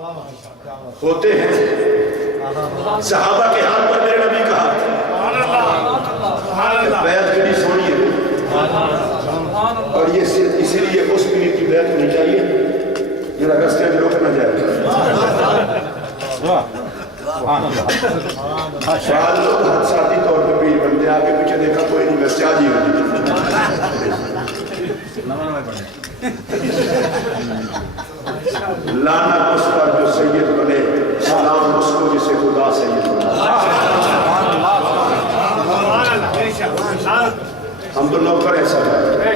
ہوتے ہیں صحابہ کے ہاتھ پر میرے نبی کا ہاتھ بیعت کڑی سونی ہے اور یہ اسی لیے اس منٹ کی بیعت ہونی چاہیے میرا رستے میں روک نہ جائے بعض لوگ حادثاتی طور پہ پیر بنتے ہیں آگے پیچھے دیکھا کوئی نہیں بس چاہ جی ہوگی لعنت اس پر جو سید بنے سلام اس کو جسے خدا سید بنے ہم تو نوکر ایسا ہے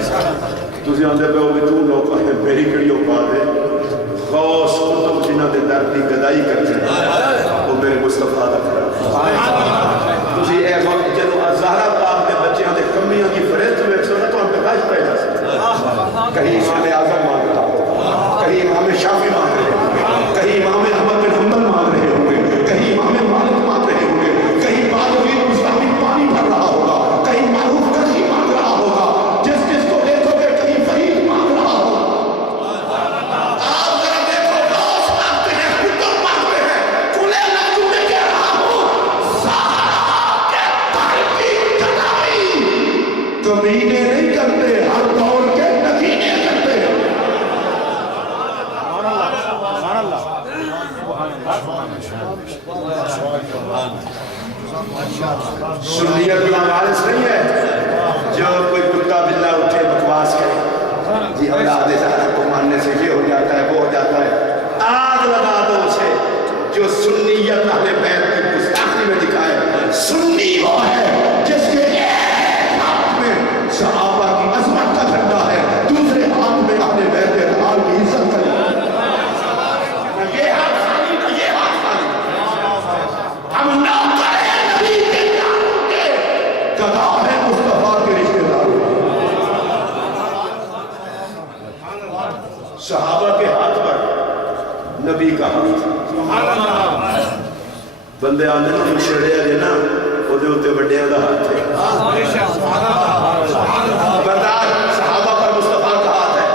تُسی آندے پہ ہوگی تو نوکر ہے میری کڑی اوقات ہے غوث قطب جنہ دے درد دی گدائی کرتے ہیں وہ میرے مصطفیٰ دا کرا تُسی اے وقت جنو زہرا پاک دے بچیاں دے کمیاں کی فرید میں سونا تو ہم پہ غائب پہ جا سکتے کہیں امام اعظم مانگ رہا ہو کہیں امام شافعی مانگ رہے ہوں کہیں امام احمد بن حنبل مانگ رہے ہوں گے کہیں امام مالک مانگ رہے ہوں گے کہیں باغوی اسلامی پانی بھر رہا ہوگا کہیں معروف کشی مانگ رہا ہوگا جس جس کو دیکھو گے کہیں فرید مانگ رہا ہوگا آپ ذرا دیکھو غوث مانگتے ہیں قطب مانگتے ہیں کھلے لفظ میں کہہ رہا ہوں سہارا کے پر کی جلائی کمینے نہیں کرتے ہر دور کے نگینے کرتے ہیں سنیت وارث نہیں ہے جو کوئی کتا بلا اٹھے بکواس کرے جی اولاد زہرا کو ماننے سے یہ ہو جاتا ہے وہ ہو جاتا ہے آگ لگا دو اسے جو سنیت اہل بیت کی گستاخی میں دکھائے سنی وہ ہے جس کے ایک ہاتھ میں صحابہ کی عظمت کا جھنڈا ہے دوسرے ہاتھ میں اہل بیت حال کی عزت کا یہ ہاتھ خالی نہ یہ ہاتھ خالی ہم نام کریں نبی کے پیاروں کے گدا ہے مصطفیٰ کے رشتے داروں صحابہ کے ہاتھ پر نبی کا ہاتھ بندے آنے میں چھڑے آگے نا وہ دے ہوتے بڑے آگا ہاتھ ہے بردار صحابہ پر مصطفیٰ کا ہاتھ ہے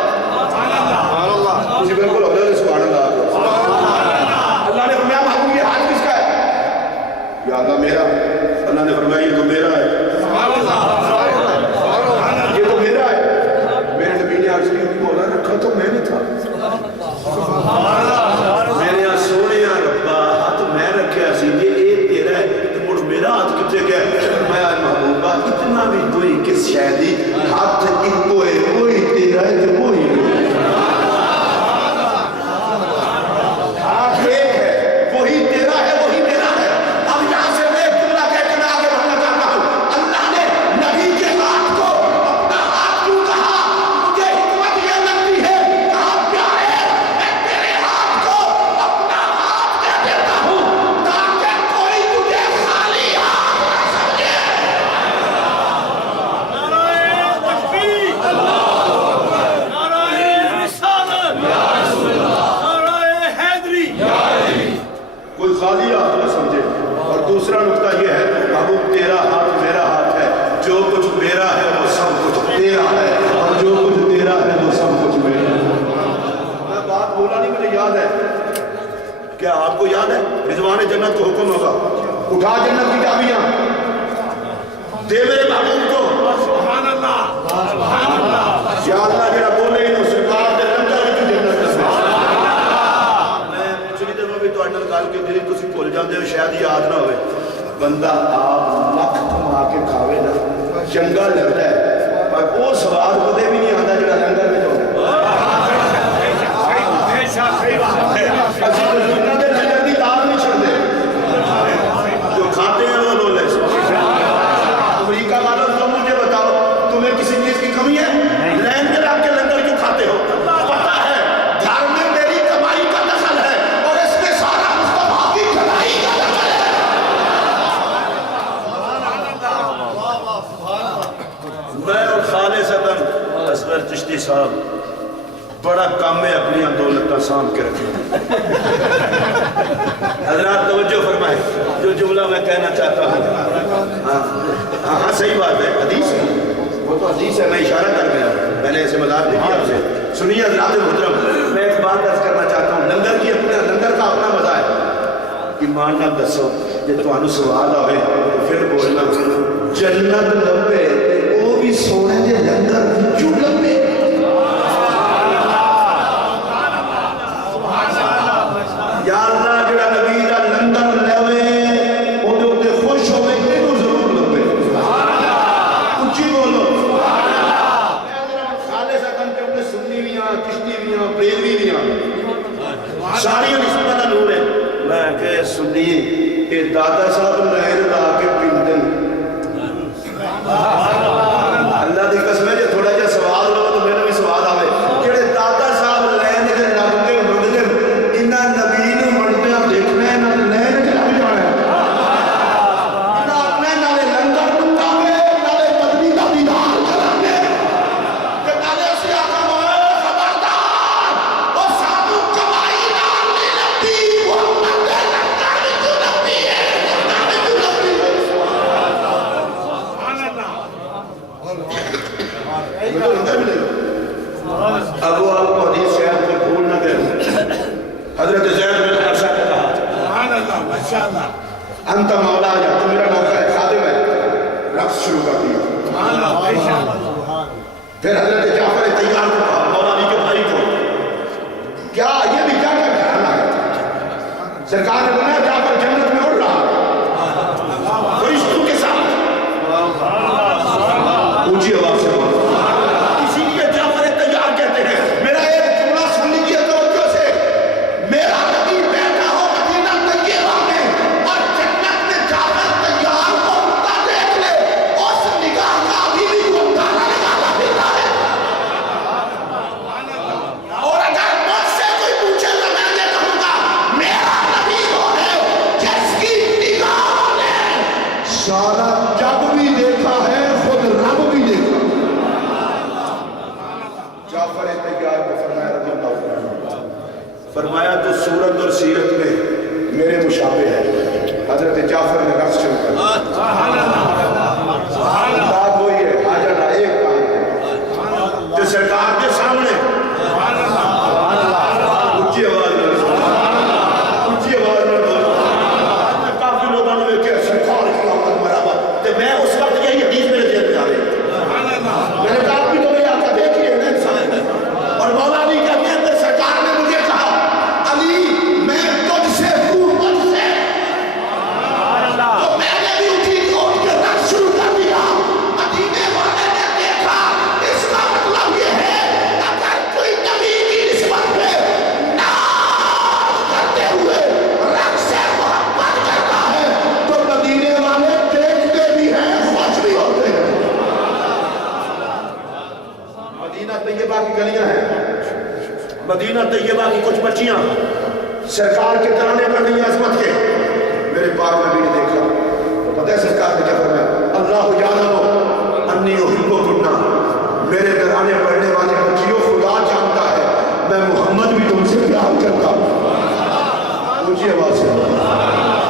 اسی بالکل عبداللہ نے سبحان اللہ اللہ نے فرمایا محبوب یہ ہاتھ کس کا ہے یا اللہ میرا اللہ نے فرمایا یہ تو میرا ہے یہ تو میرا ہے میرے نبی نے عرض کی مولا رکھا تو میں نے تھا میں نے سونے ربا ہاتھ میں رکھیا سی یہ ایک تیرا ہے تو مڑ میرا ہاتھ کتے گیا میں محبوبہ اتنا بھی کوئی کس شہدی ہاتھ ان کو ہے کوئی تیرا ہے تو کوئی ہاتھ ایک ہے وہی تیرا ہے وہی میرا ہے اب یہاں سے میں جملہ کہہ کے میں آگے بڑھنا چاہتا ہوں اللہ نے نبی کے ہاتھ کو اپنا ہاتھ کیوں کہا مجھے حکمت یہ لگتی ہے کہا پیارے میں تیرے ہاتھ کو اپنا ہاتھ کہہ دیتا ہوں تاکہ کوئی تجھے خالی ہاتھ نہ سمجھے کوئی خالی ہاتھ نہ سمجھے اور دوسرا نکتہ یہ ہے محبوب تیرا ہاتھ میرا ہاتھ ہے جو کچھ میرا ہے وہ سب کچھ تیرا ہے اور جو کچھ تیرا ہے وہ سب کچھ میرا ہے میں بات بولا نہیں مجھے یاد ہے کیا آپ کو یاد ہے رضوان جنت کو حکم ہوگا اٹھا جنت کی چابیاں دے میرے محبوب کو سبحان اللہ یا اللہ جڑا بولے انہوں سرکار دے لنگر کی جنت کرنا میں پچھلی دفعہ بھی تو اٹھل گال کے دلی تسی بھول جاندے ہو شاید یاد نہ ہوئے بندہ آپ لکھ کما کے کھاوے نا چنگا لگتا ہے پر وہ سواد کدے بھی نہیں آتا جڑا لنگر میں جو لنگر دی دال نہیں چھڑ دے جو کھاتے ہیں وہ لولے امریکہ والوں تم مجھے بتاؤ تمہیں کسی چیز کی کمی ہے لین کے رکھ کے لنگر کیوں کھاتے ہو پتا ہے گھر میں میری کمائی کا دخل ہے اور اس میں سارا مصطفیٰ کی کمائی کا دخل ہے میں اور خالصتاً اصغر چشتی صاحب بڑا کام ہے اپنی دولت سام کے رکھنا حضرات توجہ فرمائے جو جملہ میں کہنا چاہتا ہوں ہاں صحیح بات ہے حدیث ہے وہ تو حدیث ہے میں اشارہ کر گیا میں نے ایسے مذاق نہیں کیا آپ سے سنیے حضرات محترم میں ایک بات عرض کرنا چاہتا ہوں لنگر کی اپنے لنگر کا ایمان نال دسو جے تانوں سوال آوے تو پھر بولنا جنت لبے تے او بھی سونے دے لنگر وچوں لبے یا اللہ جڑا نبی دا لنگر لوے او دے اوتے خوش ہوے اینو ضرور لبے اونچی بولو خالص اکن تے اوتے سنی ویاں چشتی ویاں بریلوی ویاں ساری نسبت دا نور ہے میں کہ سنی اے دادا صاحب لہر لا کے پیندے اللہ دی قسم ہے جے تھوڑا جہا سوال لو تو میرے بھی سوال آوے جڑے دادا صاحب لہر دے رب کے منگدے انہاں نبی نوں منگدے دیکھنا ہے نہ لہر تے لگ جانا ہے نہ اپنے نالے لنگر پکاوے نالے مدنی دا دیدار کرانگے تے نالے اسی آقا خبردار او سانو کمائی نال نہیں لگدی محمد دے لنگر وچوں لگدی ہے ابو آپ کو حدیث شہر کو بھول نہ دے حضرت زید بن حارثہ نے کہا سبحان اللہ ماشاءاللہ انت مولا یا تو میرا موقع ہے خادم ہے رقص شروع کر دیا سبحان اللہ پھر حضرت جعفر تیار کو کہا مولا علی کے بھائی کو کیا یہ بھی کیا گھرانا ہے سرکار نے بنایا جعفر جنت میں اڑ رہا فرشتوں کے ساتھ اونچی آواز سے بولو اسی لیے جعفر تیار کہتے ہیں میرا ایک جملہ سن لیجیے توجہ سے میرا نبی بیٹھا ہو مدینہ طیبہ میں اور جنت میں جعفر تیار کو اٹھتا دیکھ لے اس نگاہ کا ابھی بھی وہ اندازہ نکالا دیتا ہے اور اگر مجھ سے کوئی پوچھے تو میں یہ کہوں گا میرا نبی وہ ہے جس کی نگاہ نے سارا جگ بھی دیکھا ہے خود رب بھی دیکھا جعفر تیار کو فرمایا رضی اللہ عنہ فرمایا تو صورت اور سیرت میں میرے مشابہ ہے حضرت جعفر نے رقص شروع کر بات وہی ہے حاجہ نہ ایک کام ہے جو سرکار کے سامنے اونچی آواز میں اونچی آواز میں کافی لوگوں نے کہ سرکار کی آمد مرحبا تو میں اس وقت یہی حدیث میرے ذہن میں آ رہی میں نے کہا آپ بھی تو میرے آقا دیکھیے نا انسان اور مولا علی کہتے ہیں کہ سرکار نے مجھے کہا علی میں تجھ سے ہوں مجھ سے تو میں نے بھی اٹھی اٹھ کے رقص شروع کر دیا مدینے والے نے دیکھا اس کا مطلب یہ ہے اگر کوئی نبی کی نسبت پہ ناز کرتے ہوئے رقص سے محبت کرتا ہے تو مدینے والے دیکھتے بھی ہیں خوش بھی ہوتے ہیں مدینہ طیبہ کی گلیاں ہیں مدینہ طیبہ کی کچھ بچیاں سرکار کے ترانے پڑھ رہی ہیں عظمت کے میرے پاک نبی نے دیکھا تو پتہ ہے سرکار نے کیا فرمایا اللہ یعلم انی احبکن میرے ترانے پڑھنے والے بچیوں خدا جانتا ہے میں محمد بھی تم سے پیار کرتا ہوں اونچی آواز سے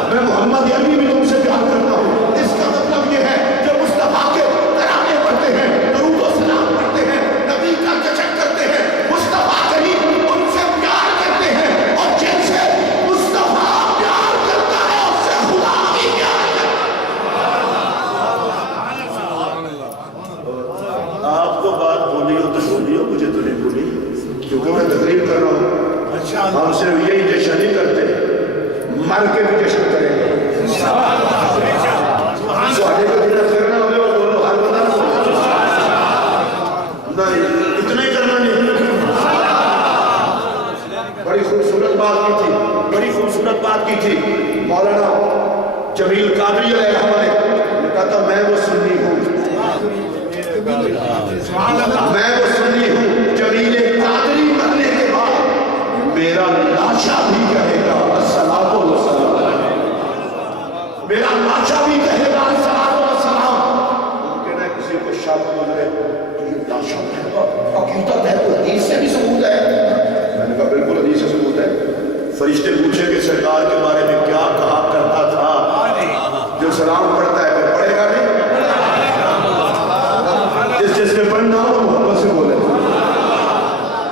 میں محمد علی بھی تم سے پیار کرتا ہوں اس کا مطلب یہ ہے جو مصطفیٰ کے ترانے پڑھتے ہیں درود و سلام پڑھتے ہیں نبی کا جشن کرتے ہیں مصطفیٰ کریم ان سے پیار کرتے ہیں اور جن سے مصطفیٰ پیار کرتا ہے اس سے خدا بھی پیار کرتا ہے آپ کو بات بولی ہو تو بولی ہو مجھے تو نہیں بولی کیونکہ میں تقریر کر رہا ہوں ہم صرف یہی جشن نہیں کرتے مر کے بھی جشن کریں گے سوالے کو دینا کرنا ہوگا وہ بولو ہر بندہ نہیں اتنا ہی کرنا نہیں بڑی خوبصورت بات کی تھی بڑی خوبصورت بات کی تھی مولانا جمیل قادری علیہ الرحمہ نے کہا تھا میں وہ سنی ہوں میں وہ سنی ہوں جمیل قادری مرنے کے بعد میرا لاشا بھی کہے گا الصلاۃ والسلام میرا لاشا بھی کہے گا الصلاۃ والسلام ممکن ہے کسی کو شک گزرے لاشا عقیدت ہے تو حدیث سے بھی ثبوت ہے میں نے کہا بالکل حدیث سے ثبوت ہے فرشتے پوچھے کہ سرکار کے بارے میں کیا کہا کرتا تھا جو سلام پڑھتا ہے پھر پڑھے گا نہیں جس نے پڑھنا ہو محبت سے بولے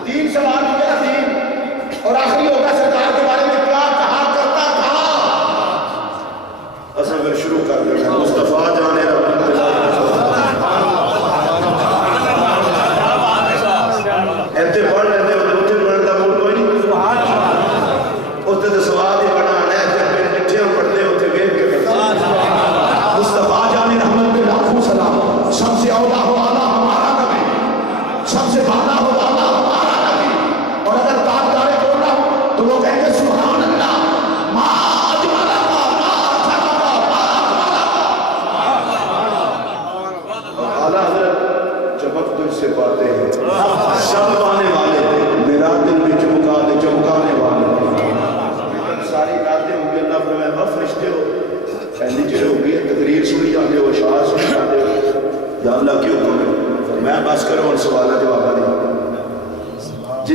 تین سوال میرا تین اور آخری ہوگا سرکار کے بارے میں کیا کہا کرتا تھا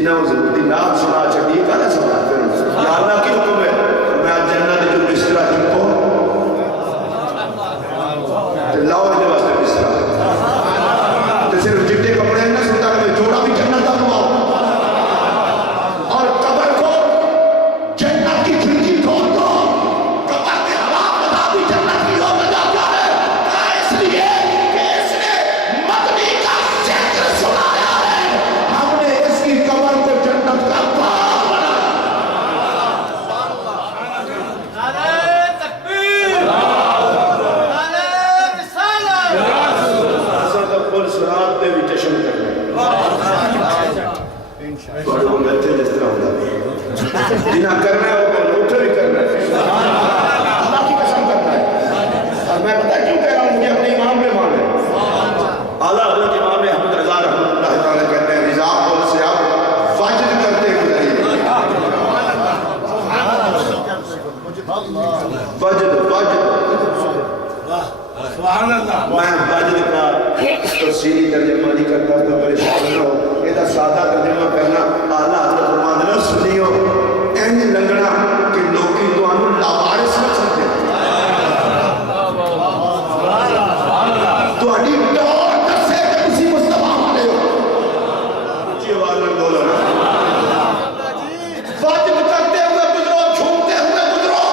جنہ حضور دی نام سنا چکی کہنا سنا پھر یا اللہ کی حکم ہے میں جنت جو بسترا چکو لاؤ دے واسطے بسترا تو صرف جتنے کپڑے نہ سنتا ہے جوڑا بھی جنت تک پاؤ اور قبر کو جنت کی کھڑکی کھول دو قبر میں ہوا خدا بھی جنت کی ہو جاتا ہے اس لیے کہ اس نے مدنی کا ذکر سنایا ہے ہم نے اس کی قبر کو جنت کا باغ بنایا بڑے وہ بیٹھے جس طرح ہوتا ہے جنہاں کرنا ہے وہ اٹھے بھی کرنا ہے اللہ کی قسم کرنا ہے اور میں پتہ کیوں کہہ رہا ہوں مجھے اپنے امام میں مان ہے اعلیٰ حضرت امام احمد رضا رحمۃ اللہ تعالیٰ کہتے ہیں رضا قول سے آپ واجد کرتے گزریے میں واجد کا تفصیلی ترجمہ نہیں کرتا تو پریشان نہ ہو یہ سادہ ترجمہ کرنا اعلیٰ حضرت فرماتے ہیں سنیو اینج لنگنا کہ لوکی تو انو لاوارث نہ سکتے تو اڈی ڈور دسے کہ کسی مصطفیٰ والے ہو اچھی آواز میں بولو نا واجب کرتے ہوئے گزرو جھومتے ہوئے گزرو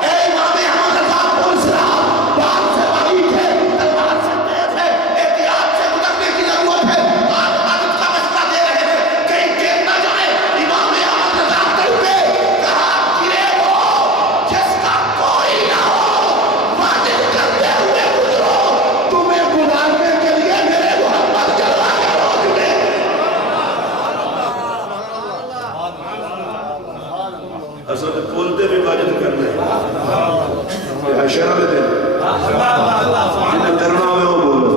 اے امام احمد رضا پوچھنا بات سے بعید ہے تلوار سے تیز ہے احتیاط سے گزرنے کی ضرورت ہے بولتے بھی واجد کرنا ہے یہ اشارہ میں دے جنہیں کرنا ہوئے وہ بولو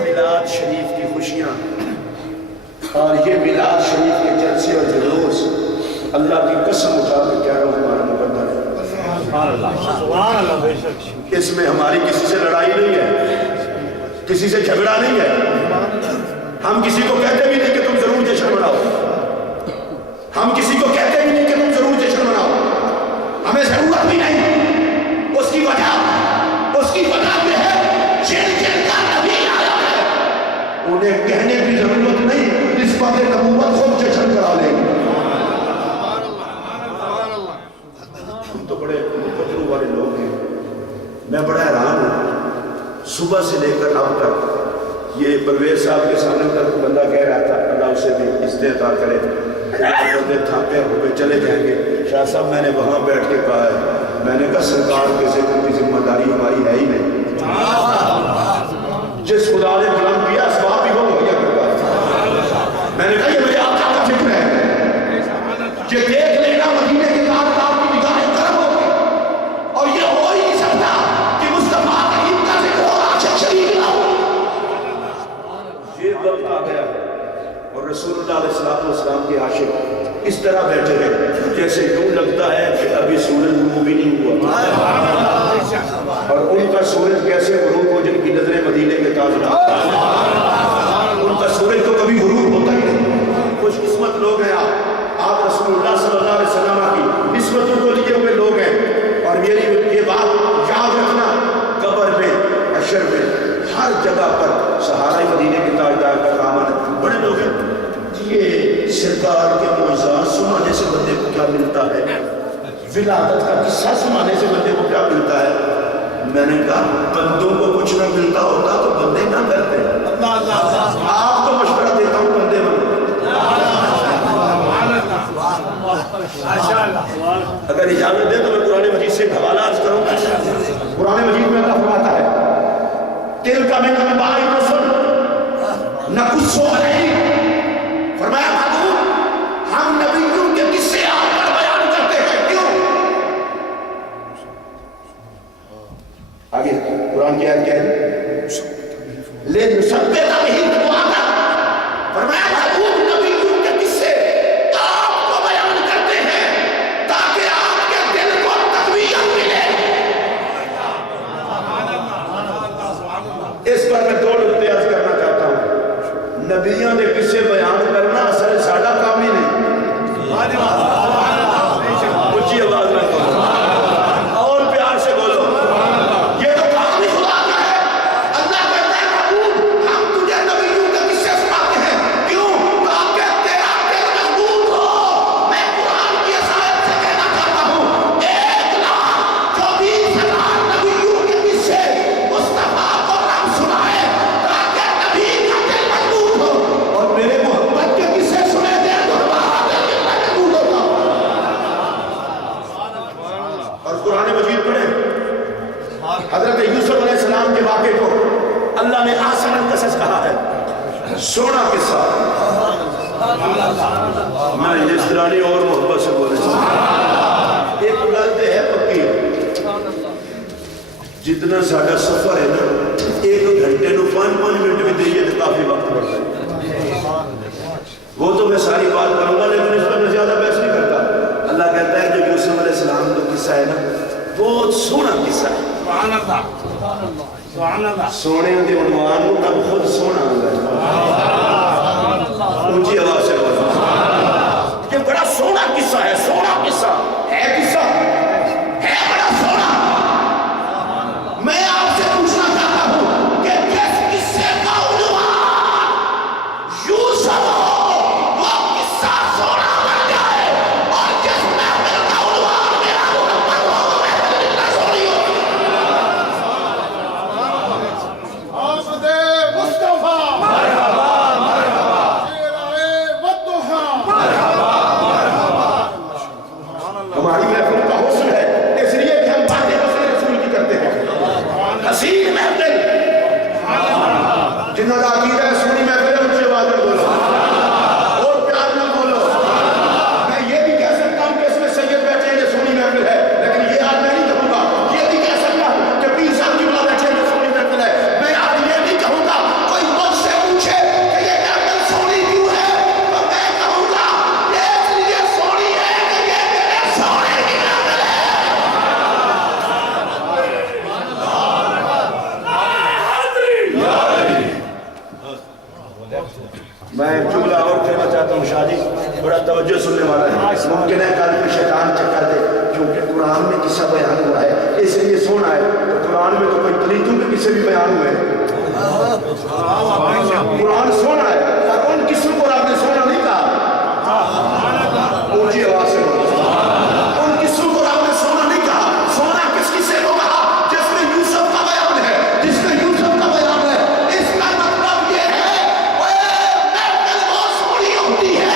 میلاد شریف کی خوشیاں اور یہ میلاد شریف کے جلسے اور جلوس اللہ کی قسم اٹھا کے کہہ رہا ہوں ہمارا مقدر ہے اس میں ہماری کسی سے لڑائی نہیں ہے کسی سے جھگڑا نہیں ہے ہم کسی کو کہتے بھی نہیں کہ تم ضرور جشن مناؤ ہم کسی کو کہتے بھی نہیں کہ تم ضرور جشن مناؤ ہمیں ضرورت بھی نہیں اس کی وجہ یہ ہے جن کا نبی آیا ہے انہیں کہنے کی ضرورت نہیں نسبت نبوت خود جشن کرا لیں گے ہم تو بڑے مقدروں والے لوگ ہیں میں بڑا حیران ہوں صبح سے لے کر اب تک یہ پرویز صاحب کے سامنے تک بندہ کہہ رہا تھا اللہ اسے بھی استعطا کرے بندے تھاپے ہوئے چلے جائیں گے شاہ صاحب میں نے وہاں بیٹھ کے کہا ہے میں نے کہا سرکار کے ذکر کی ذمہ داری ہماری ہے ہی نہیں جس خدا نے بلند کیا اسباب بھی وہ مہیا کرتا ہے میں نے کہا یہ میرے آقا کا فکر ہے یہ دیکھ لینا مدینے کے بعد آپ کی نگاہیں کرم ہوگی اور یہ ہو ہی نہیں سکتا کہ مصطفیٰ کریم کا ذکر ہو عاشق شریف نہ ہو یہ وقت آ گیا اور رسول اللہ علیہ السلام کے عاشق اس طرح بیٹھے ہیں جیسے یوں لگتا ہے کہ ابھی سورج غروب بھی نہیں ہوا اور ان کا سورج کیسے غروب ہو جن کی نظریں مدینے کے تاجدار ان کا سورج تو کبھی غروب ہوتا ہی نہیں خوش قسمت لوگ ہیں آپ رسول اللہ صلی اللہ علیہ وسلم کی نسبتوں کو لیے ہوئے لوگ ہیں اور میری یہ بات یاد رکھنا قبر میں حشر میں ہر جگہ پر سہارا مدینے کے تاجدار کا کام بڑے لوگ ہیں یہ سرکار کے معجزات سنانے سے بندے کو کیا ملتا ہے ولادت کا قصہ سنانے سے بندے کو کیا ملتا ہے میں نے کہا بندوں کو کچھ نہ ملتا ہوتا تو بندے نہ کرتے آپ کو مشورہ دیتا ہوں بندے اگر اجازت دے تو میں قرآن مجید سے حوالہ عرض کروں قرآن مجید میں اللہ فرماتا ہے تل کا میں کبھی باہر نہ سن نہ کچھ سو نہیں فرمایا محبوب ہم نبیوں کے قصے آپ پر بیان کرتے ہیں کیوں آگے قرآن کی آیت کیا ہے لیکن سب پہ تبہید کو آتا فرمایا محبوب نبیوں کے قصے آپ کو بیان کرتے ہیں تاکہ آپ کے دل کو تقویت ملے اس پر میں دو نقطے عرض کرنا چاہتا ہوں نبیوں نے قصے بیان کرنا سونا قصہ میں جس طرح نہیں اور محبت سے بولے ایک گلتے ہے پکی جتنا ساڑھا سفر ہے نا 1 گھنٹے نو 5 منٹ بھی دئیے تو کافی وقت پڑتا ہے وہ تو میں ساری بات کروں گا لیکن اس پر میں زیادہ بحث نہیں کرتا اللہ کہتا ہے جو یوسف علیہ السلام کا قصہ ہے نا بہت سونا قصہ ہے سونے دے عنوان کو تب خود سونا آگا اونچی آواز سے بولو یہ بڑا سونا قصہ ہے قصہ ہے قصہ ہے بڑا سونا میں آپ سے پوچھنا چاہتا ہوں کہ کس قصے کا عنوان یوسف وہ قصہ سونا بن جائے اور جس محفل کا عنوان میرا محمد وہ محفل اتنا سونی ہو آمد مصطفیٰ مرحبا مرحبا شیرائے والضحیٰ مرحبا مرحبا ہماری محفل کا حسن ہے اس لیے کہ ہم باتیں حسن رسول کی کرتے ہیں حسین محفل جنہوں کا عقیدہ ہے سونی محفل ہے ان سے بات میں بولو اور پیار نہ بولو میں یہ بھی کہہ سکتا ہوں کہ اس میں سید بیٹھے ہیں یہ سونی محفل ہے لیکن یہ آج میں نہیں کہوں گا یہ بھی کہہ سکتا ہوں کہ 20 سال کی بلا بیٹھے ہیں یہ سونی محفل ہے میں آج یہ بھی کہوں گا کوئی مجھ سے پوچھے کہ یہ محفل سونی کیوں ہے تو میں کہوں گا یہ اس لیے سونی ہے کہ یہ میرے سونے کی محفل ہے میں جملہ اور کہنا چاہتا ہوں شادی بڑا توجہ سننے والا ہے ممکن ہے کل میں شیطان چکر دے کیونکہ قرآن میں قصہ بیان ہوا ہے اس لیے سونا ہے تو قرآن میں تو کوئی پلیتوں کے قصے بھی بیان ہوئے ہیں قرآن سونا ہے اور ان قصوں کو آپ نے سونا نہیں کہا اونچی آواز سے بولو ان قصوں کو آپ نے سونا نہیں کہا سونا کس قصے کو کہا جس میں یوسف کا بیان ہے جس میں یوسف کا بیان ہے اس کا مطلب یہ ہے محفل وہ سونی ہوتی ہے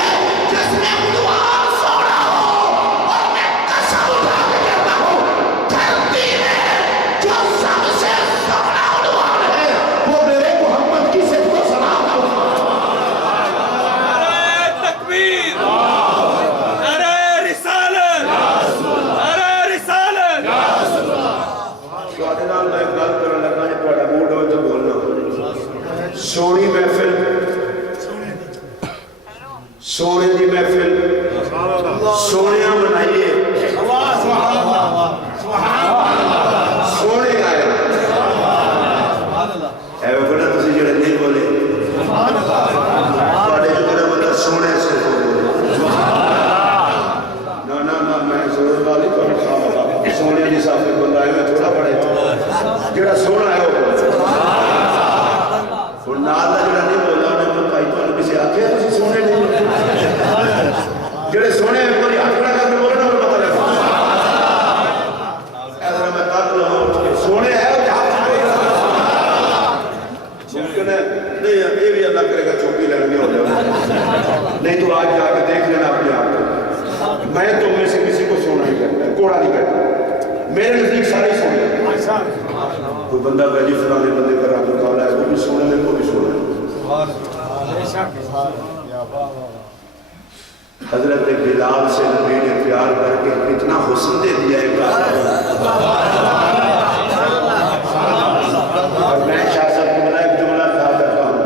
جس میں عنوان سونا ہو اور میں قسم اٹھا کے کہتا ہوں دھرتی میں جو سب سے سونا عنوان ہے وہ میرے محمد کی صفت و سلام کا عنوان ہے تکبیر نعرہ رسالت نعرہ رسالت سوادے نال میں گل کرن لگا جے تہاڈا موڈ ہوئے تو بولنا سونی محفل سونے دی محفل سونیاں بنائیے سونے آئے اے بڑا تسی جڑے نہیں بولے تہاڈے جو میرا مطلب سونے سے بولے نا میں زور والی تو سونے دی صافی بندہ ہے میں تھوڑا پڑے جڑا سونا ہے وہ اور نال دا جڑا نہیں بولا انہیں تو بھائی تو کسی آکھے تسی سونے نہیں جڑے سونے ہیں کوئی ہاتھ کھڑا کر کے بولنا اور پتہ لگا ایسا میں کر لوں سونے ہے وہ ہاتھ کھڑے ممکن ہے نہیں یہ بھی اللہ کرے گا چوکی لڑنے ہو جائے نہیں تو آج جا کے دیکھ لینا اپنے آپ کو میں تم میں سے کسی کو سونا نہیں کرتا کوڑا نہیں کرتا میرے نزدیک سارے سونے کوئی بندہ پہلی فلانے بندے کا رات مقابلہ ہے وہ بھی سونے میں وہ بھی سونے حضرت بلال سے نبی نے پیار کر کے اتنا حسن دے دیا ہے اور میں شاہ صاحب کو بنا ایک جملہ کہا کرتا ہوں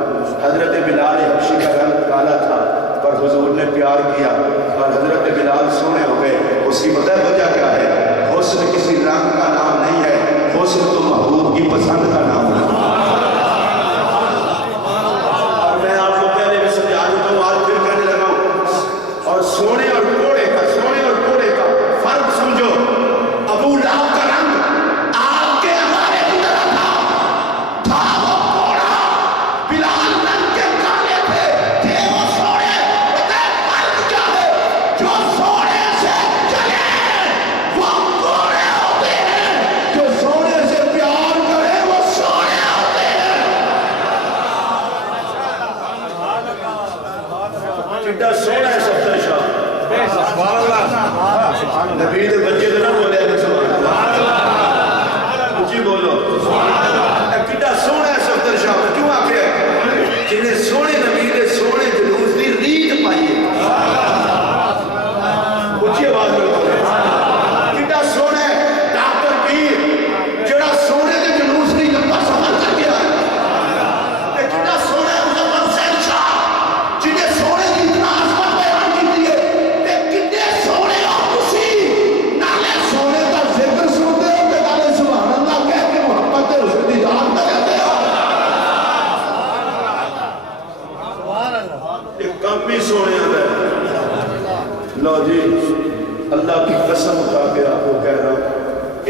حضرت بلال حبشی کا رنگ کالا تھا پر حضور نے پیار کیا اور حضرت بلال سونے ہو گئے اس کی وجہ کیا ہے حسن کسی رنگ کا نام نہیں ہے حسن تو محبوب کی پسند کا نام ہے اور میں آپ کو پہلے بھی سمجھا چکا ہوں آج پھر کہنے لگا ہوں اور سونے اور کوڑے کا فرق سمجھو ابو لہب کا رنگ آگ کے ہمارے اندر تھا وہ کوڑا بلال رنگ کے کالے تھے وہ سونے فرق کیا ہے جو سونے سے چلے وہ کوڑے ہوتے ہیں جو سونے سے پیار کرے وہ سونے ہوتے ہیں چٹا سونا ہے سب سے شاہ نبی دے بچے تو نہ بولے اگر سوال اچھی بولو کٹا سونا ہے سب سے شاہ کیوں آکے جنہیں سونے اونچی آواز میں بولے کتنا سونا ہے ڈاکٹر پیر جڑا سونے کے جلوس نہیں لمبا سفر کر کے آئے کتنا سونا ہے مظفر حسین شاہ جنہیں سونے کی اتنا عظمت بیان کی دیئے کتنے سونے اور خوشی نالے سونے کا ذکر سنتے ہو کہ نالے سبحان اللہ کہہ کے محبت حسین دی جان کا کہتے ہو ایک کم بھی سونے آدھے لو جی اللہ کی قسم اٹھا کے آپ کو کہہ رہا ہوں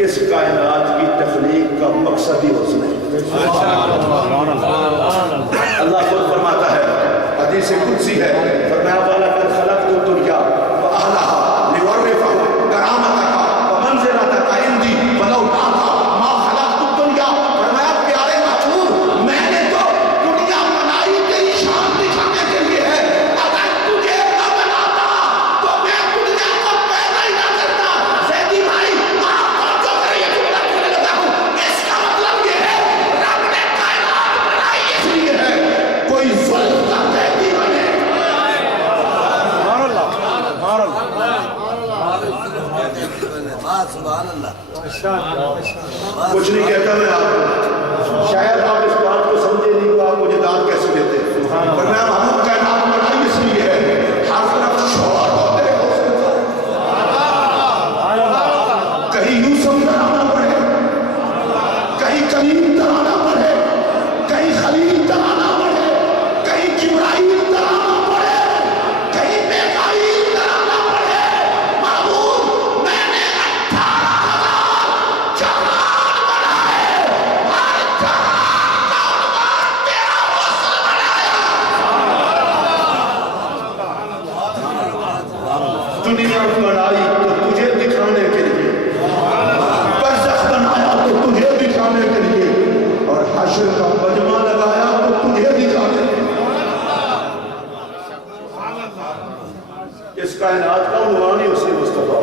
اس کائنات کی تخلیق کا مقصد ہی حسن ہے اللہ خود فرماتا ہے حدیث قدسی ہے فرمایا والا قد خلقت الدنیا واہلھا لورفع کرامتک ومنزلتک عندی ولو تعطى ما خلقت الدنیا فرمایا پیارے محبوب میں نے تو دنیا بنائی تیری شان دکھانے کے لیے ہے اگر تجھے نہ بناتا تو میں دنیا کو پیدا ہی نہ کرتا زیدی بھائی آپ توجہ کریں یہ جملہ کہنے لگا ہوں اس کا مطلب یہ ہے رب نے کائنات بنائی اس لیے ہے کوئی ظلم کا قیدی بنے کچھ نہیں کہتا میں آپ کو شاید آپ اس بات کو سمجھے نہیں تو آپ مجھے داد کیسے دیتے پر میں محمود کائنات بنائی اس لیے ہے ہر طرف شوہر ہوتے ہیں کہیں یوسف ترانا پڑے کہیں کریم ترانا پڑے کہیں خلیل ترانا پڑے کہیں جبرائیل ترانا پڑے کہیں میکائیل ترانا پڑے محمود میں نے 18,000 جہان بنائے ہر جہان کا عنوان تیرا حسن بنایا دنیا بنائی تو تجھے دکھانے کے لیے برزخ بنایا تو تجھے دکھانے کے لیے اور حشر کا مجمع لگایا تو تجھے دکھانے کے لیے اس کائنات کا عنوان ہی اسی مصطفیٰ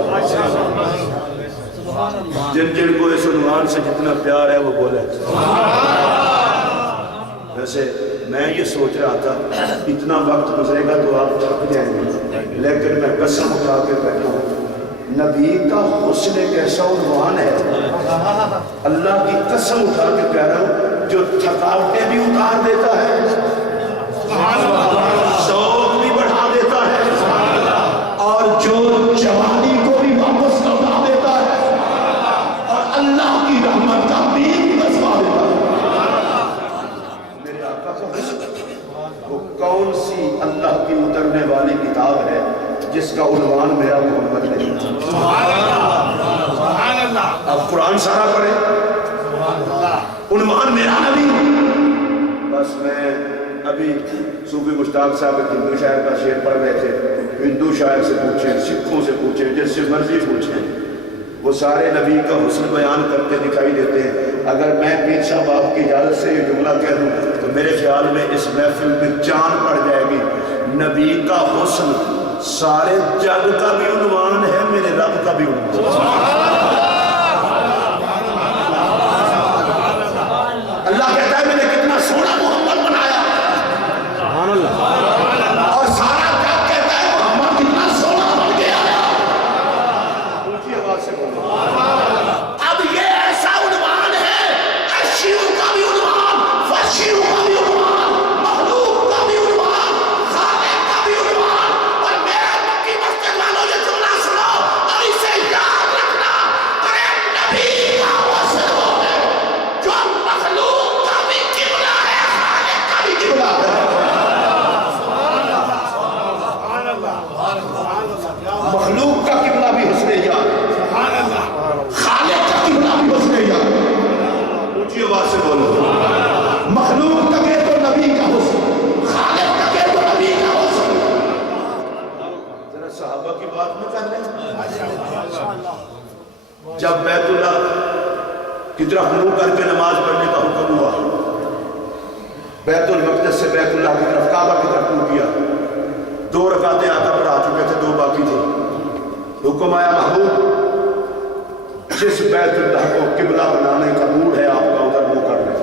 جن جن کو اس عنوان سے جتنا پیار ہے وہ بولے ویسے میں یہ سوچ رہا تھا اتنا وقت گزرے گا تو آپ تھک جائیں گے لیکن میں قسم اٹھا کے بیٹھا ہوں نبی کا حسن ایک ایسا عنوان ہے اللہ کی قسم اٹھا کے کہہ رہا ہوں جو تھکاوٹیں بھی اتار دیتا ہے شوق بھی بڑھا دیتا ہے اور جو جوانی کو بھی واپس لوٹا دیتا ہے اور اللہ کی رحمت کا بیم بسوا دیتا ہے میرے آقا کا حسن وہ کون سی اللہ کی اترنے والی کتاب ہے جس کا عنوان میرا محمد نہیں اب قرآن سارا پڑھے عنوان میرا نبی بس میں ابھی صوفی مشتاق صاحب ایک ہندو شاعر کا شعر پڑھ رہے تھے ہندو شاعر سے پوچھیں سکھوں سے پوچھیں جس سے مرضی پوچھیں وہ سارے نبی کا حسن بیان کرتے دکھائی دیتے ہیں اگر میں پیر صاحب آپ کی اجازت سے یہ جملہ کہہ دوں تو میرے خیال میں اس محفل میں جان پڑ جائے گی نبی کا حسن سارے جگ کا بھی عنوان ہے میرے رب کا بھی عنوان اللہ کہتا ہے میں نے کتنا سونا محمد بنایا اور سارا جگ کہتا ہے محمد کتنا سونا بن گیا اونچی آواز سے بولو اب یہ ایسا عنوان ہے عرشیوں کا بھی عنوان فرشیوں کا بھی عنوان مخلوق کا بھی عنوان خالق کا بھی عنوان اور میرے مکی مسجد والوں یہ جملہ سنو اور اسے یاد رکھنا ارے نبی کا حسن وہ ہے جو مخلوق کا بھی قبلہ ہے خالق کا بھی قبلہ ہے مخلوق کا قبلہ بھی حسن یاد خالق کا قبلہ بھی حسن یاد اونچی آواز سے بولو مخلوق تکے تو نبی کا حسن خالق تکے تو نبی کا حسن ذرا صحابہ کی بات میں کر لیں جب بیت اللہ کی طرف منہ کر کے نماز پڑھنے کا حکم ہوا بیت المقدس سے بیت اللہ کی طرف کعبہ کی طرف منہ کیا 2 رکعتیں آقا پڑھا چکے تھے 2 باقی تھے حکم آیا محبوب جس بیت اللہ کو قبلہ بنانے کا موڈ ہے آپ کا ادھر منہ کر لیں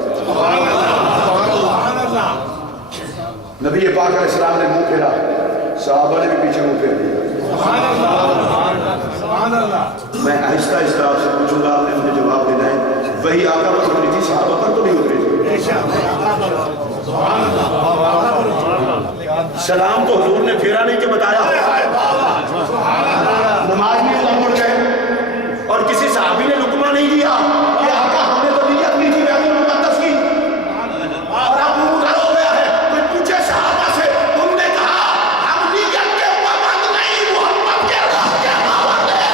نبی پاک علیہ السلام نے منہ پھیرا صحابہ نے بھی پیچھے منہ پھیر دیا میں آہستہ آہستہ آپ سے پوچھوں گا، آپ نے مجھے جواب دینا ہے۔ وہی آقا پر اتری تھی، صحابہ پر تو نہیں اتری تھی؟ سلام تو حضور نے پھیرا نہیں کہ بتایا، نماز میں ادھر مڑ گئے، اور کسی صحابی نے لقمہ نہیں دیا کہ آقا ہم نے تو نیت نہیں تھی بیت المقدس کی، اور اب منہ ادھر ہو گیا ہے۔ کوئی پوچھے صحابہ سے، تم نے کہا ہم نیت کے پابند نہیں، محمد کے راہ کے پابند ہیں۔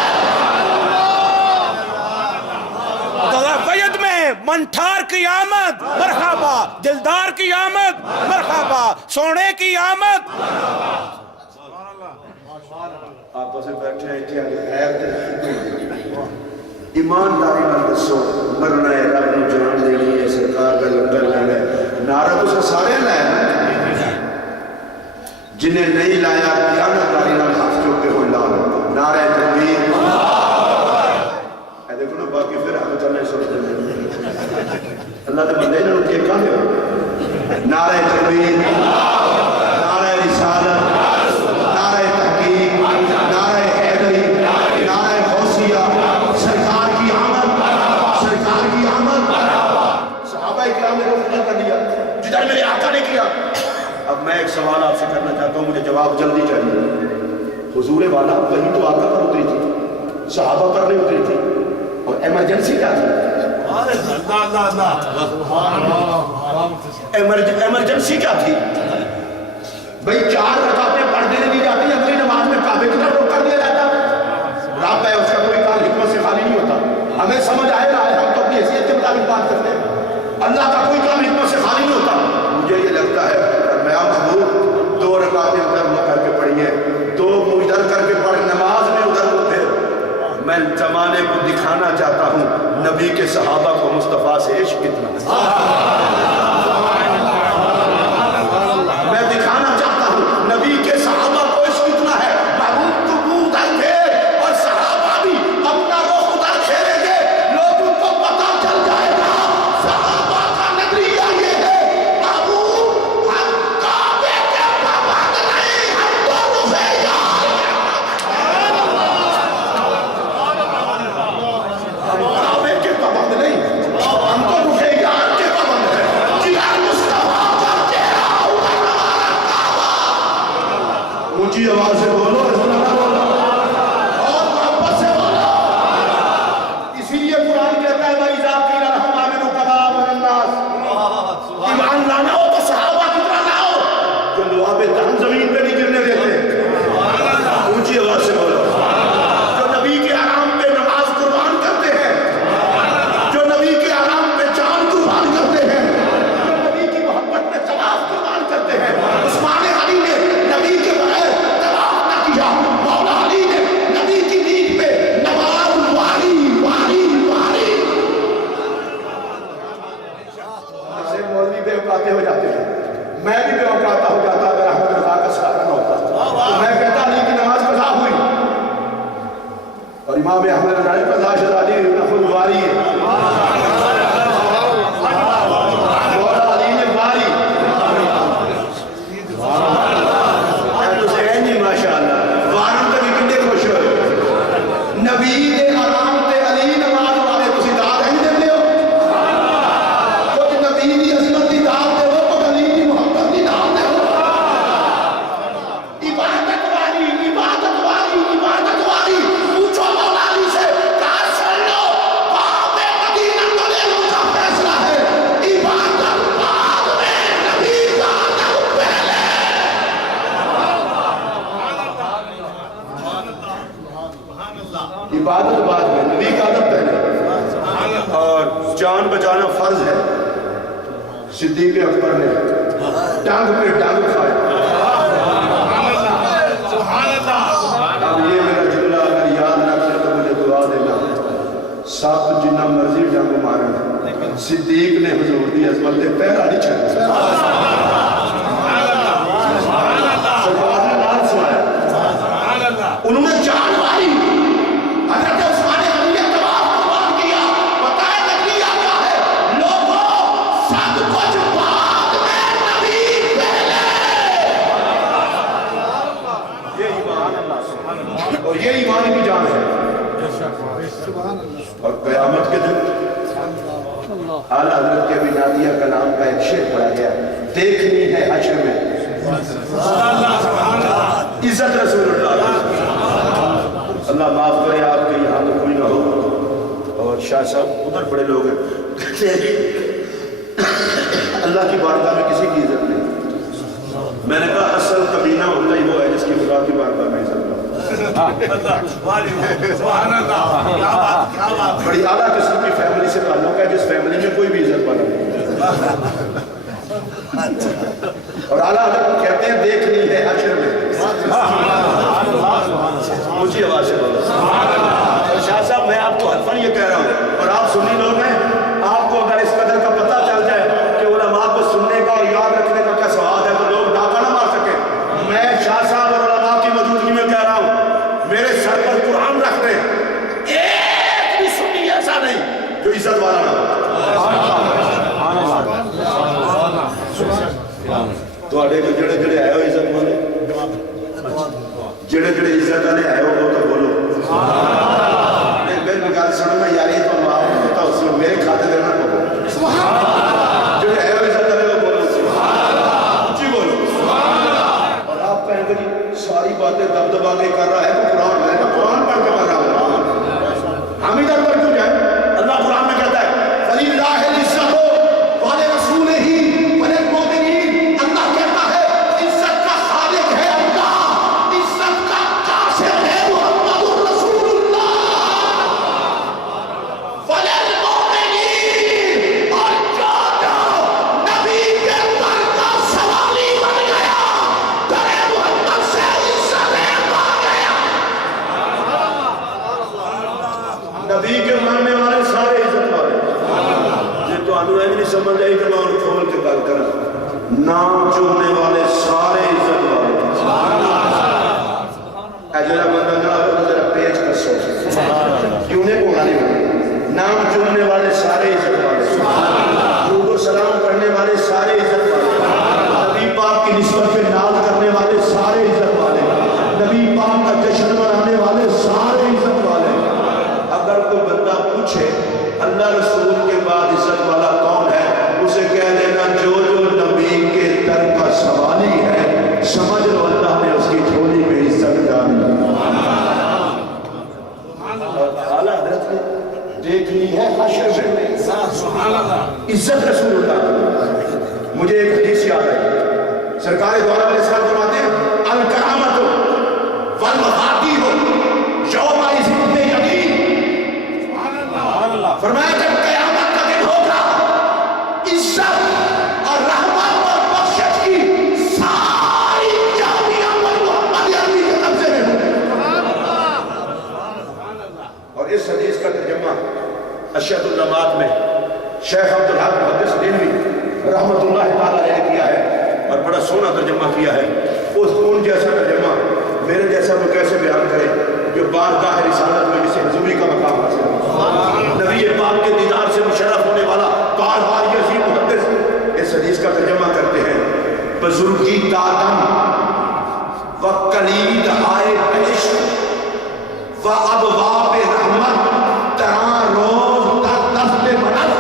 تضافیت میں منٹھار کی آمد مرحبا، دلدار کی آمد مرحبا، سونے کی آمد۔ آپس میں بیٹھے ہیں کہ غیر ایمانداری نال دسو، مرنا ہے، رب نو جان دینی ہے، سرکار کا لنگر لینا ہے، نعرہ تو سارے لایا، جنہیں نہیں لایا دیانتداری نال ہاتھ چوکے ہوئے لاؤ، نعرہ تکبیر۔ اے دیکھو نا باقی پھر ہم چلنے سوچتے ہیں اللہ کے بندے نے ان کے کہاں دیا، نعرہ تکبیر، نعرہ رسالت، نعرہ تحقیق، نعرہ حیدری، نعرہ غوثیہ، سرکار کی آمد، سرکار کی آمد۔ صحابہ اکرام نے روکنا کر دیا جدھر میرے آقا نے کیا۔ اب میں ایک سوال آپ سے کرنا چاہتا ہوں، مجھے جواب جلدی چاہیے۔ حضور والا وہی تو آقا پر اتری تھی، صحابہ پر نہیں اتری تھی، اور ایمرجنسی کیا تھی؟ ایمرجنسی کیا تھی؟ بھئی 4 رکعتیں پڑھ دینے دی جاتی، اگلی نماز میں کعبے کی طرف رخ کر دیا جاتا۔ رب ہے، اس کا کوئی کام حکمت سے خالی نہیں ہوتا۔ ہمیں سمجھ آئے نہ آئے، ہم تو اپنی حیثیت کے مطابق بات کرتے ہیں، اللہ کا کوئی کام حکمت سے خالی نہیں ہوتا۔ مجھے یہ لگتا ہے میں محبوب 2 رکعتیں ادھر نہ کر کے پڑھیے، 2 ادھر کر کے پڑھ، نماز میں ادھر ہوتے۔ میں زمانے کو دکھانا چاہتا ہوں نبی کے صحابہ کو مصطفیٰ سے عشق کتنا ہے۔ میں دکھانا چاہتا ہوں نبی کے صحابہ کو عشق کتنا ہے۔ محبوب تو منہ ادھر پھیر اور صحابہ بھی اپنا رخ ادھر پھیریں گے، لوگوں کو پتہ چل جائے گا صحابہ کا نظریہ یہ ہے، محبوب ہم کعبے کے پابند نہیں، ہم تو رخ یار، ہم کعبے کے پابند نہیں، ہم تو رخ یار کے پابند ہیں۔ جگر مصطفیٰ کا چہرہ ادھر ہمارا کعبہ۔ اونچی آواز سے بولو، اور محبت سے بولو۔ اسی لیے قرآن کہتا ہے وَإِذَا قِيلَ لَهُمْ آمِنُوا كَمَا آمَنَ النَّاسُ، ایمان لانا ہو تو صحابہ کی طرح لاؤ جو لوہا پہ دہن زمین پہ نہیں گرنے دیتے۔ اونچی آواز سے بولو، جو نبی کے آرام پہ نماز قربان کرتے ہیں، جو نبی کے آرام پہ جان قربان کرتے ہیں، جو نبی کی محبت میں طواف قربان کرتے ہیں۔ عثمان غنی نے نبی کے بغیر طواف نہ کیا، مولا علی نے نبی کی نیند پہ نماز واری واری واری۔ ایسے مولوی بے اوقاتے ہو جاتے ہیں، میں بھی بے اوقاتہ ہو جاتا اگر احمد رضا کا سہارا نہ ہوتا تو میں کہتا علی کی نماز قضا ہوئی، اور امام احمد رضا کی قضا شدہ علی نفل واری ہے، مولا علی نے واری۔ حسین جی ماشاءاللہ وارن تے کتنے خوش ہوئے، نبی دے آرام تے علی نماز والے تسی داد نہیں دیندے ہو، کچھ نبی دی عظمت دی داد دے ہو، کچھ علی دی محبت دی داد دے ہو۔ عبادت واری عبادت واری عبادت واری، پوچھو مولا علی سے، کہا سن لو باب مدینہ تلے کا فیصلہ ہے، عبادت بعد میں نبی کا ادب پہلے۔ عبادت بعد میں نبی کا ادب پہلے، اور جان بچانا فرض ہے۔ صدیق اکبر نے ٹانگ پہ ٹانگ کھایا۔ اب یہ میرا جملہ اگر یاد رکھے تو مجھے دعا دینا، سب جنہ مرضی جنگ مارن، صدیق نے حضور دی عظمت تے پہلا نہیں چھڑا۔ سرکار نے نام سنایا، انہوں نے جان ماری۔ حضرت عثمان غنی نے طواف قربان کیا، بتائے نظریہ کیا ہے، لوگوں سب کچھ بعد میں نبی پہلے۔ یہ ایمان اللہ اور یہ ایمان کی جان ہے۔ اور قیامت کے دن اعلیٰ حضرت کے بھی نادیہ کلام کا ایک شعر پڑھا گیا، دیکھنی ہے حشر میں عزت رسول اللہ۔ اللہ معاف کرے آپ کے یہاں تو کوئی نہ ہو، اور شاہ صاحب ادھر بڑے لوگ ہیں، کہتے ہیں اللہ کی بارگاہ میں کسی کی عزت نہیں۔ میں نے کہا اصل کمینہ ہوتا ہی وہ ہے جس کی خدا کی بارگاہ میں عزت نہ ہو۔ بڑی اعلیٰ قسم کی فیملی سے تعلق ہے جس فیملی میں کوئی بھی عزت والا نہیں، اور اعلیٰ حضرت کہتے ہیں دیکھنی ہے حشر میں اونچی آواز سے بولو۔ شاہ صاحب میں آپ کو حتماً یہ کہہ رہا ہوں، اور آپ سنی لوگ ہیں، آپ کو اگر اس قدر کا پتہ چل جائے کہ علماء کو سننے کا اور یاد رکھنے کا کیا سواد ہے تو لوگ ڈاکہ نہ مار سکیں۔ میں شاہ صاحب اور علماء کی موجودگی میں کہہ رہا ہوں، میرے سر پر قرآن رکھ دیں، ایک بھی سنی ایسا نہیں جو عزت والا نہ ہو۔ تو آڑے کو جڑے جڑے آئے ہو عزت والے، جڑے جڑے عزت والے آئے ہو وہ تو بولو۔ میں گل سنو میں یار یہ تو معاف ہوتا اس میں میرے کھاتے دینا بولو، جڑے آئے ہو عزت والے وہ بولو جی بولو۔ اور آپ کہیں گے ساری باتیں دب دبا کے کر رہا ہے تو قرآن ہے تو قرآن پڑھ کے کر رہا ہوں، ہم ادھر پر کیوں جائیں؟ اللہ قرآن میں کہتا ہے فَلِلَّهِ الْعِزَّةُ وَلِرَسُولِهِ وَلِلْمُؤْمِنِينَ۔ اللہ کہتا ہے عزت کا خالق ہے اللہ، عزت کا قاسم ہے محمد رسول اللہ۔ وَلِلْمُؤْمِنِينَ، اور جو نبی کے در کا سوالی بن گیا، در محمد سے عزت پا گیا۔ نبی کے ماننے والے سارے عزت والے، یہ تو آنو ہے نہیں سمجھ آئی کہ میں ان کھول کے بات کرا، نام چومنے والے سارے عزت والے۔ اے جرا بندہ جڑا ہو ذرا پیچ کسو کیوں نے کونا نہیں ہوئی، نام چومنے والے سارے عزت والے، درود و سلام کرنے والے سارے عزت والے، نبی پاک کی نسبت پہ ناز کرنے والے سارے عزت والے، نبی پاک کا جشن منانے والے سارے عزت والے۔ اگر کوئی بندہ پوچھے اللہ رسول کے بعد عزت والا کون ہے، اسے کہہ دینا جو جو نبی کے در کا سوالی ہے، سمجھ لو اللہ نے اس کی جھولی میں عزت ڈالی۔ اعلیٰ حضرت نے دیکھنی ہے حشر میں عزت رسول اللہ۔ مجھے ایک حدیث یاد ہے، سرکار دو عالم علیہ السلام فرماتے ہیں الکرامۃ والمفاتیح یوم اذ بیدین۔ فرمایا جب قیامت کا دن ہوگا، عزت اور رحمت اور بخشش کی ساری چابیاں محمد عربی کے قبضے میں ہوں۔ اور اس حدیث کا ترجمہ اشہد اللمات میں شیخ عبدالحق محدث دینوی رحمت اللہ تعالیٰ نے کیا ہے، اور بڑا سونا ترجمہ کیا ہے۔ اس ان جیسا ترجمہ میرے جیسا وہ کیسے بیان کرے جو بارگاہ رسالت میں جسے حضوری کا مقام حاصل ہے، نبی پاک کے دیدار سے مشرف ہونے والا کاربار یزید محدث اس حدیث کا ترجمہ کرتے ہیں بزرگی دادم و کلید آئے عشق و ابواب رحمت تران روز در دست مدد۔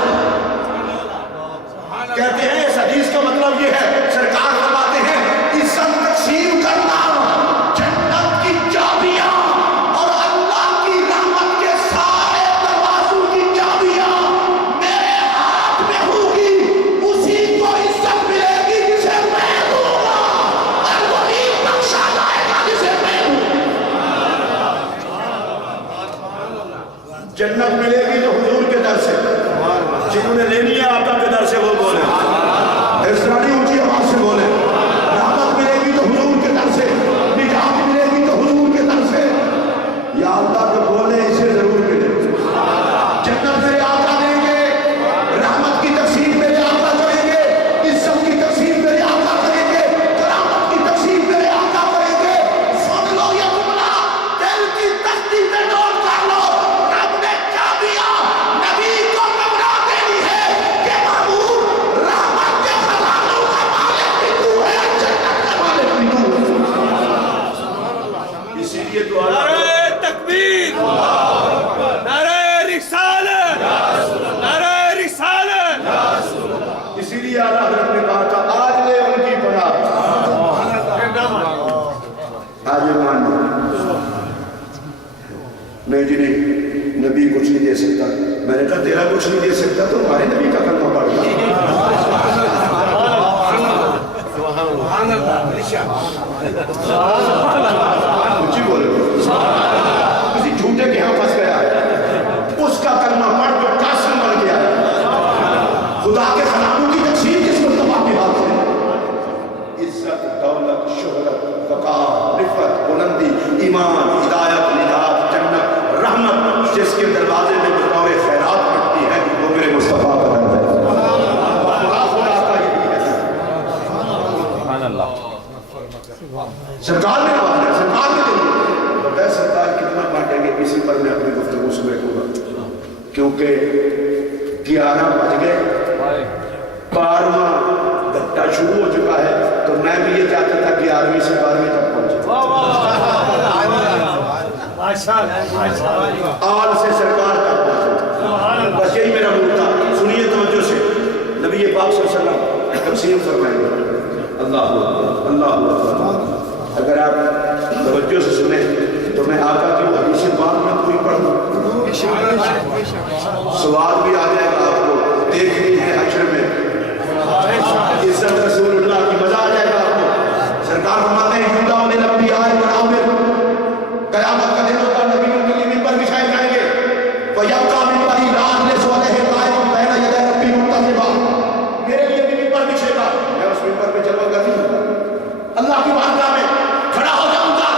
کہتے ہیں اس حدیث کا مطلب یہ ہے، سرکار فرماتے ہیں عزت تقسیم کرنا، جنت کی چابیاں اور اللہ کی رحمت کے سارے دروازوں کی چابیاں میرے ہاتھ میں ہوگی، اسی کو عزت ملے گی جسے میں دوں گا، اور وہی بخشا جائے گا جسے میں دوں گا۔ جنت ملے گی تو حضور کے در سے، جنہوں نے لینی ہے آقا کے در سے وہ بولے، اسرانی اونچی آواز سے بولے، رحمت ملے گی تو حضور کے در سے، نجات ملے گی تو حضور کے در سے۔ یا اللہ جو بولے اسے ضرور ملے، جنت میرے آقا دیں گے، رحمت کی تقسیم میرے آقا کریں گے، عزت کی تقسیم میرے آقا کریں گے، کرامت کی تقسیم میرے آقا کریں گے۔ سن لو یہ جملہ، دل کی تختی پہ نوٹ کر لو، رب نے چابیاں نبی کو گھبرا دینی ہے کہ محبوب رحمت کے خزانوں کا مالک بھی تو ہے، جنت کا مالک بھی تو ہے۔ اسی لیے تو نعرہ تکبیر، نہیں جی نہیں، نبی کچھ نہیں دے سکتا. میں نے کہا تیرا کچھ نہیں دے سکتا تو ہمارے نبی کا کلمہ پڑھ گا. کچھ ہی بولے کسی جھوٹے کے ہاں پھنس گیا ہے، اس کا کلمہ پڑھ جو قاسم بن گیا ہے. خدا کے خلافوں کی تقسیم کس مصطفیٰ کے ہاتھ سے. عزت، دولت، شہرت، وقار، رفعت، بلندی، ایمان، ہدایت، نجات، جنت، رحمت جس کے دروازے میں بطور خیرات پڑتی ہے وہ میرے مصطفیٰ کا نام ہے. خدا کا یہی ہے. سرکار نے نوازا، سرکار نے دیا. بتائے سرکار کتنا بانٹیں گے، اسی پر میں اپنی گفتگو سمیٹوں گا کیونکہ 11 بج گئے، 12واں گھٹا شروع ہو چکا ہے. تو میں بھی یہ چاہتا تھا 11ویں سے 12ویں تک پہنچے. آل سے سرکار تک پہنچے. بس یہی میرا مول تھا. سنیے توجہ سے، نبی پاک صلی اللہ علیہ وسلم تقسیم فرمائیں گے. اللہ اللہ اگر آپ توجہ سے سنیں تو میں آقا کی وہ حدیث بات میں کوئی پڑھ دوں، سوال بھی آ جائے گا آپ کو. دیکھ لیجیے حشر میں عزت رسول اللہ کی مزہ آ جائے گا آپ کو. سرکار فرماتے ہیں یودا من الانبیاء والعامر، قیامت کا دن ہوگا نبیوں کے لیے منبر بچھائے جائیں گے. وَيَبْقَى مِنْبَرِي لَا أَجْلِسُ عَلَيْهِ قَائِمًا بَيْنَ يَدَيْ رَبِّي مُنْتَصِبًا. میرے لیے بھی منبر بچھے گا، میں اس منبر پہ جلوہ گر نہیں ہوں، اللہ کی بارگاہ میں کھڑا ہو جاؤں گا.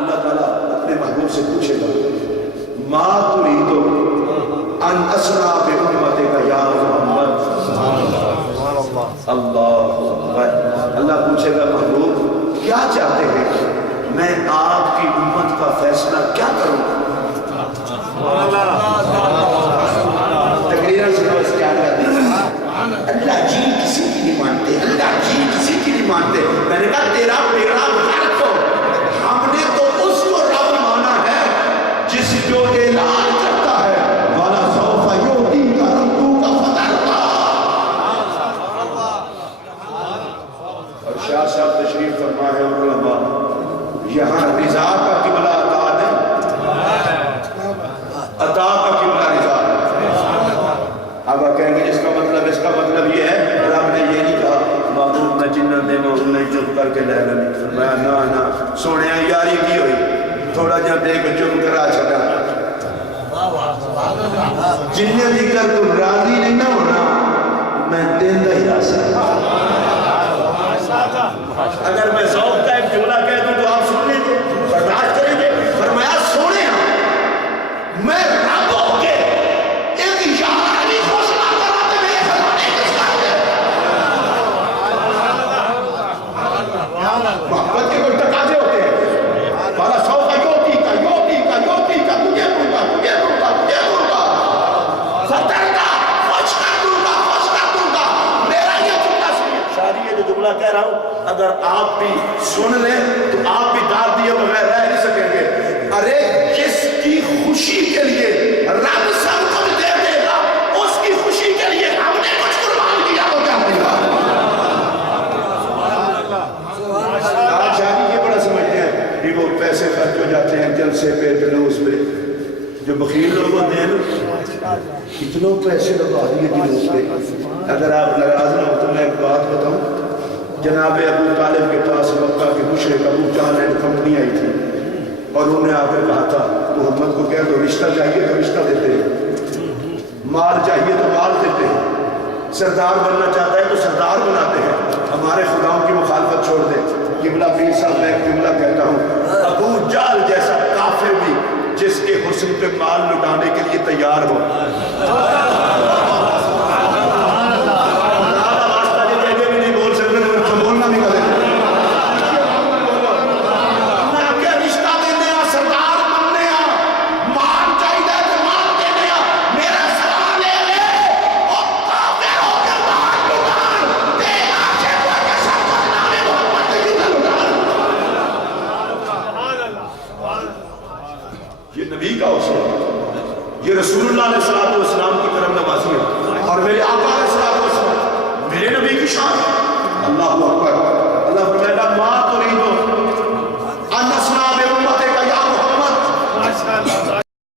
اللہ تعالیٰ اپنے محبوب سے پوچھے گا ما تريد ان اسرع بامتك یا محمد. اللہ اللہ پوچھے گا محبوب کیا چاہتے ہیں، میں آپ کی امت کا فیصلہ کیا کروں. تقریرا سے بس کیا کرتے ہیں، اللہ جی کسی کی نہیں مانتے، اللہ جی کسی کی نہیں مانتے. میں نے کہا تیرا میرا غلط ہو. ہم نے تو اس کو رب مانا ہے جس جو اعلان کرتا ہے والا سوف یعطیک ربک فترضی. اور شاہ صاحب تشریف فرما ہے علماء یہاں رضا کا قبلہ عطا نہیں، عطا کا قبلہ رضا ہے. اب آپ کہیں گے اس کا مطلب یہ ہے رب نے یہ نہیں کہا محبوب میں جنہ دے میں انہیں چپ کر کے لے لیں. میں نا سونے یاری کی ہوئی تھوڑا جا دے کے چپ کرا چھٹا. جنہیں دی کر تو راضی نہیں نہ ہونا میں دین دا ہی راسا. اگر میں ذوق کا ایک جملہ کہہ دوں تو آپ سن لیں گے، برداشت کریں گے. فرمایا سونے میں رب ہو کے ایک یاری خوشنا کراتے میں یہ خزانے کس کا ہے. محبت کے کوئی تقاضے ہوتے ہیں. والا سوف یعطیک تجھے دوں گا فترضی، خوش کر دوں گا. میرا یہ جملہ سنیے، شادی یہ جو جملہ کہہ رہا ہوں اگر آپ بھی سن لیں تو آپ بھی داد دیے بغیر رہ نہیں سکیں گے. ارے جس کی خوشی کے لیے رب سب کچھ دے دے گا اس کی خوشی کے لیے ہم نے کچھ قربان کیا تو کیا ہوگا. آج شادی یہ بڑا سمجھتے ہیں کہ وہ پیسے خرچ ہو جاتے ہیں جلسے پہ جلوس پہ. جو بخیل لوگ ہوتے ہیں کتنوں پیسے لگا دیے جلوس پہ. اگر آپ ناراض نہ ہو تو میں ایک بات بتاؤں، جناب ابو طالب کے پاس مکہ کے مشرک ابو جہل اینڈ کمپنی آئی تھی اور انہوں نے آ کر کہا تھا محمد کو کہہ دو رشتہ چاہیے تو رشتہ دیتے ہیں، مال چاہیے تو مال دیتے ہیں، سردار بننا چاہتا ہے تو سردار بناتے ہیں. ہمارے خداؤں کی مخالفت چھوڑ دیں. قبلہ پیر صاحب میں ایک جملہ کہتا ہوں، ابو جہل جیسا کافر بھی جس کے حسن پہ مال لٹانے کے لیے تیار ہو. یہ رسول اللہ علیہ السلام کی طرف نوازی ہے اور میرے آقا علیہ السلام میرے نبی کی شان. اللہ اکبر. اللہ فرمائے گا